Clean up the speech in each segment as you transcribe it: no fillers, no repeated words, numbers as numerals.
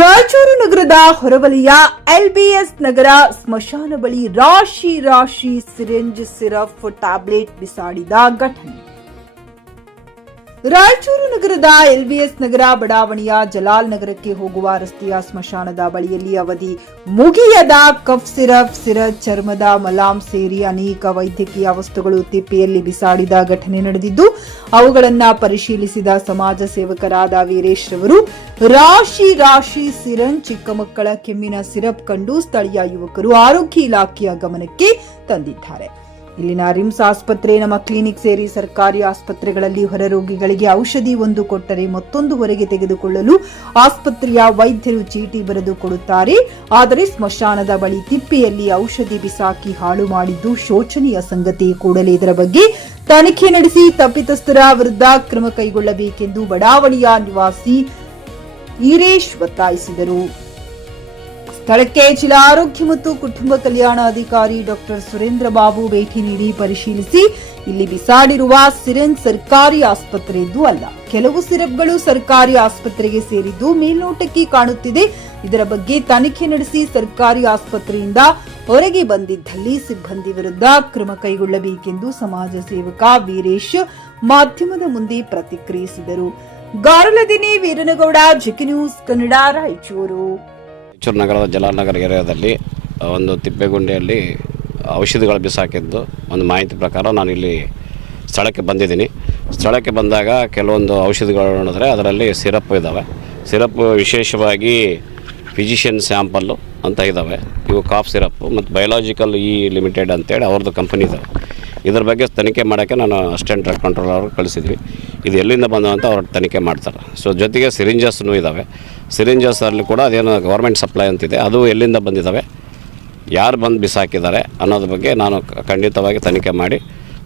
ರಾಯಚೂರು ನಗರದ ಹೊರವಲಯ ಎಲ್ಬಿಎಸ್ ನಗರ ಸ್ಮಶಾನ ಬಳಿ ರಾಶಿ ಸಿರಿಂಜ್ ಸಿರಪ್ ಟ್ಯಾಬ್ಲೆಟ್ ಬಿಸಾಡಿದ ಘಟನೆ. ರಾಯಚೂರು ನಗರದ ಎಲ್ಬಿಎಸ್ ನಗರ ಬಡಾವಣೆಯ ಜಲಾಲ್ ನಗರಕ್ಕೆ ಹೋಗುವ ರಸ್ತೆಯ ಸ್ಮಶಾನದ ಬಳಿಯಲ್ಲಿ ಅವಧಿ ಮುಗಿಯದ ಕಫ್ ಸಿರಪ್, ಸಿರಪ್, ಚರ್ಮದ ಮಲಾಂ ಸೇರಿ ಅನೇಕ ವೈದ್ಯಕೀಯ ವಸ್ತುಗಳು ತಿಪ್ಪೆಯಲ್ಲಿ ಬಿಸಾಡಿದ ಘಟನೆ ನಡೆದಿದ್ದು, ಅವುಗಳನ್ನು ಪರಿಶೀಲಿಸಿದ ಸಮಾಜ ಸೇವಕರಾದ ವೀರೇಶ್ ರವರು ರಾಶಿ ಸಿರಂಜ್, ಚಿಕ್ಕ ಮಕ್ಕಳ ಕೆಮ್ಮಿನ ಸಿರಪ್ ಕಂಡು ಸ್ಥಳೀಯ ಯುವಕರು ಆರೋಗ್ಯ ಇಲಾಖೆಯ ಗಮನಕ್ಕೆ ತಂದಿದ್ದಾರೆ. ಇಲ್ಲಿನ ರಿಮ್ಸ್ ಆಸ್ಪತ್ರೆ, ನಮ್ಮ ಕ್ಲಿನಿಕ್ ಸೇರಿ ಸರ್ಕಾರಿ ಆಸ್ಪತ್ರೆಗಳಲ್ಲಿ ಹೊರ ರೋಗಿಗಳಿಗೆ ಔಷಧಿ ಒಂದು ಕೊಟ್ಟರೆ ಮತ್ತೊಂದು ಹೊರಗೆ ತೆಗೆದುಕೊಳ್ಳಲು ಆಸ್ಪತ್ರೆಯ ವೈದ್ಯರು ಚೀಟಿ ಬರೆದು ಕೊಡುತ್ತಾರೆ. ಆದರೆ ಸ್ಮಶಾನದ ಬಳಿ ತಿಪ್ಪೆಯಲ್ಲಿ ಔಷಧಿ ಬಿಸಾಕಿ ಹಾಳು ಮಾಡಿದ್ದು ಶೋಚನೀಯ ಸಂಗತಿ. ಕೂಡಲೇ ಇದರ ಬಗ್ಗೆ ತನಿಖೆ ನಡೆಸಿ ತಪ್ಪಿತಸ್ಥರ ವಿರುದ್ಧ ಕ್ರಮ ಕೈಗೊಳ್ಳಬೇಕೆಂದು ಬಡಾವಣೆಯ ನಿವಾಸಿ ವೀರೇಶ್ ಒತ್ತಾಯಿಸಿದರು. ಸ್ಥಳಕ್ಕೆ ಜಿಲ್ಲಾ ಆರೋಗ್ಯ ಮತ್ತು ಕುಟುಂಬ ಕಲ್ಯಾಣ ಅಧಿಕಾರಿ ಡಾಕ್ಟರ್ ಸುರೇಂದ್ರ ಬಾಬು ಭೇಟಿ ನೀಡಿ ಪರಿಶೀಲಿಸಿ, ಇಲ್ಲಿ ಬಿಸಾಡಿರುವ ಸಿರಿಂಜ್ ಸರ್ಕಾರಿ ಆಸ್ಪತ್ರೆಯದ್ದು ಅಲ್ಲ, ಕೆಲವು ಸಿರಪ್ಗಳು ಸರ್ಕಾರಿ ಆಸ್ಪತ್ರೆಗೆ ಸೇರಿದ್ದು ಮೇಲ್ನೋಟಕ್ಕೆ ಕಾಣುತ್ತಿದೆ. ಇದರ ಬಗ್ಗೆ ತನಿಖೆ ನಡೆಸಿ ಸರ್ಕಾರಿ ಆಸ್ಪತ್ರೆಯಿಂದ ಹೊರಗೆ ಬಂದಿದ್ದಲ್ಲಿ ಸಿಬ್ಬಂದಿ ವಿರುದ್ಧ ಕ್ರಮ ಕೈಗೊಳ್ಳಬೇಕೆಂದು ಸಮಾಜ ಸೇವಕ ವೀರೇಶ್ ಮಾಧ್ಯಮದ ಮುಂದೆ ಪ್ರತಿಕ್ರಿಯಿಸಿದರು. ಗಾರುಲದಿನಿ ವೀರನಗೌಡ, ಜಿಕೆ ನ್ಯೂಸ್ ಕನ್ನಡ, ರಾಯಚೂರು. ರಾಯಚೂರು ನಗರದ ಜಲಾನಗರ ಏರಿಯಾದಲ್ಲಿ ಒಂದು ತಿಪ್ಪೆಗುಂಡಿಯಲ್ಲಿ ಔಷಧಿಗಳು ಬಿಸಾಕಿದ್ದು ಒಂದು ಮಾಹಿತಿ ಪ್ರಕಾರ ನಾನು ಇಲ್ಲಿ ಸ್ಥಳಕ್ಕೆ ಬಂದಿದ್ದೀನಿ. ಸ್ಥಳಕ್ಕೆ ಬಂದಾಗ ಕೆಲವೊಂದು ಔಷಧಿಗಳು ನೋಡಿದ್ರೆ ಅದರಲ್ಲಿ ಸಿರಪ್ ಇದ್ದಾವೆ. ಸಿರಪ್ ವಿಶೇಷವಾಗಿ ಫಿಸಿಷಿಯನ್ ಸ್ಯಾಂಪಲ್ಲು ಅಂತ ಇದ್ದಾವೆ. ಇವು ಕಾಫ್ ಸಿರಪ್ಪು ಮತ್ತು ಬಯೋಲಾಜಿಕಲ್ ಲಿಮಿಟೆಡ್ ಅಂತೇಳಿ ಅವ್ರದ್ದು ಕಂಪನಿ ಇದ್ದಾವೆ. ಇದ್ರ ಬಗ್ಗೆ ತನಿಖೆ ಮಾಡೋಕ್ಕೆ ನಾನು ಅಸಿಸ್ಟೆಂಟ್ ಡ್ರಗ್ ಕಂಟ್ರೋಲರ್ ಅವ್ರಿಗೆ ಕಳಿಸಿದ್ವಿ. ಇದು ಎಲ್ಲಿಂದ ಬಂದ ಅಂತ ಅವ್ರು ತನಿಖೆ ಮಾಡ್ತಾರೆ. ಸೊ ಜೊತೆಗೆ ಸಿರಿಂಜಸ್ನೂ ಇದ್ದಾವೆ. ಸಿರಿಂಜಸ್ಸಲ್ಲಿ ಕೂಡ ಅದೇನು ಗೌರ್ಮೆಂಟ್ ಸಪ್ಲೈ ಅಂತಿದೆ, ಅದು ಎಲ್ಲಿಂದ ಬಂದಿದ್ದಾವೆ, ಯಾರು ಬಂದು ಬಿಸಾಕಿದ್ದಾರೆ ಅನ್ನೋದ್ರ ಬಗ್ಗೆ ನಾನು ಖಂಡಿತವಾಗಿ ತನಿಖೆ ಮಾಡಿ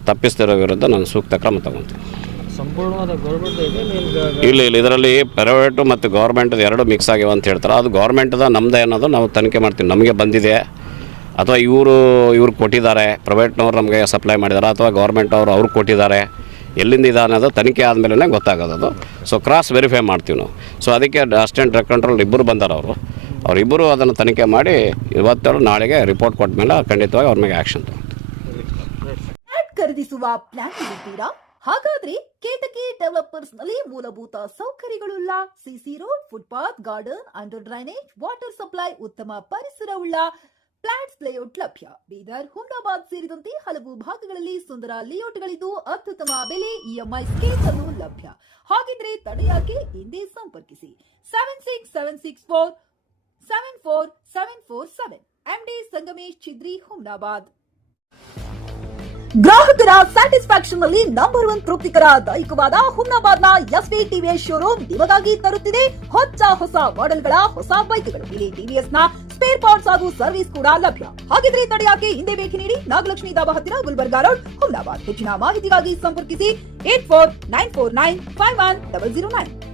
ತಪ್ಪಿಸ್ತಿರೋ ವಿರುದ್ಧ ನಾನು ಸೂಕ್ತ ಕ್ರಮ ತಗೊಳ್ತೀನಿ. ಸಂಪೂರ್ಣವಾದ ಗೌರ್ಮೆಂಟ್ ಇಲ್ಲ ಇದರಲ್ಲಿ ಪ್ರೈವೇಟು ಮತ್ತು ಗೌರ್ಮೆಂಟದು ಎರಡು ಮಿಕ್ಸ್ ಆಗಿವೆ ಅಂತ ಹೇಳ್ತಾರೆ. ಅದು ಗೌರ್ಮೆಂಟದ ನಮ್ಮದೇ ಅನ್ನೋದು ನಾವು ತನಿಖೆ ಮಾಡ್ತೀವಿ. ನಮಗೆ ಬಂದಿದೆ ಅಥವಾ ಇವ್ರು ಕೊಟ್ಟಿದ್ದಾರೆ, ಪ್ರೈವೇಟ್ನವ್ರು ನಮಗೆ ಸಪ್ಲೈ ಮಾಡಿದ್ದಾರೆ, ಅಥವಾ ಗೌರ್ಮೆಂಟ್ ಅವ್ರು ಕೊಟ್ಟಿದ್ದಾರೆ, ಎಲ್ಲಿಂದ ಇದೆ ಅನ್ನೋದು ತನಿಖೆ ಆದಮೇಲೆ ಗೊತ್ತಾಗೋದು. ಸೊ ಕ್ರಾಸ್ ವೆರಿಫೈ ಮಾಡ್ತೀವಿ ನಾವು. ಸೊ ಅದಕ್ಕೆ ಅಸಿಸ್ಟೆಂಟ್ ಡ್ರಗ್ ಕಂಟ್ರೋಲ್ ಇಬ್ಬರು ಬಂದಾರ. ಅವರಿಬ್ಬರು ಅದನ್ನು ತನಿಖೆ ಮಾಡಿ ಇವತ್ತೇಳು ನಾಳೆಗೆ ರಿಪೋರ್ಟ್ ಕೊಟ್ಟ ಮೇಲೆ ಖಂಡಿತವಾಗಿ ಅವ್ರ ಮೇಲೆ ಆ್ಯಕ್ಷನ್ ಖರೀದಿಸುವ ಪ್ಲಾನ್ ಇದ್ದೀರಾ? ಹಾಗಾದ್ರೆ ಕೇತಕಿ ಡೆವಲಪರ್ಸ್ ನಲ್ಲಿ ಮೂಲಭೂತ ಸೌಕರ್ಯಗಳುಳ್ಳ CC road, footpath, garden, under drainage, water supply, ಉತ್ತಮ ಪರಿಸರವುಳ್ಳ ಫ್ಲಾಟ್ಸ್ ಲೇಔಟ್ ಲಭ್ಯ. ಬೀದರ್, ಹುಮ್ನಾಬಾದ್ ಸೇರಿದಂತೆ ಹಲವು ಭಾಗಗಳಲ್ಲಿ ಸುಂದರ ಲೇಔಟ್ಗಳಿದ್ದು ಅತ್ಯುತ್ತಮ ಬೆಲೆ, ಇಎಂಐ ಸ್ಕೀಮ್ಸ್ ಅನ್ನು ಲಭ್ಯ. ಹಾಗಿದ್ರೆ ತಡೆಯಾಕೆ? ಹಿಂದೆ ಸಂಪರ್ಕಿಸಿ 7676474747 MD ಸಂಗಮೇಶ್ ಚಿದ್ರಿ, ಹುಮ್ನಾಬಾದ್. ಗ್ರಾಹಕರ ಸ್ಯಾಟಿಸ್ಫ್ಯಾಕ್ಷನ್ ನಲ್ಲಿ ನಂಬರ್ 1 ತೃಪ್ತಿಕರ ದೈಹಿಕವಾದ ಹುಮ್ನಾಬಾದ್ನ ಎಸ್ವಿ ಟಿವಿಎಸ್ ಶೋರೂಮ್ ನಿಮಗಾಗಿ ತರುತ್ತಿದೆ ಹೊಸ ಮಾಡೆಲ್ಗಳ ಹೊಸ ಬೈಕ್ಗಳು. ಇಲ್ಲಿ ಟಿವಿಎಸ್ ನ ಸ್ಪೇರ್ ಪಾರ್ಟ್ಸ್ ಹಾಗೂ ಸರ್ವಿಸ್ ಕೂಡ ಲಭ್ಯ. ಹಾಗಿದ್ರೆ ತಡೆಯಾಕೆ? ಹಿಂದೆ ಭೇಟಿ ನೀಡಿ, ನಾಗಲಕ್ಷ್ಮಿ ಧಾಬಾ ಹತ್ತಿರ, ಗುಲ್ಬರ್ಗಾ ರೋಡ್, ಹುಮ್ನಾಬಾದ್. ಹೆಚ್ಚಿನ ಮಾಹಿತಿಗಾಗಿ ಸಂಪರ್ಕಿಸಿ 8494951009.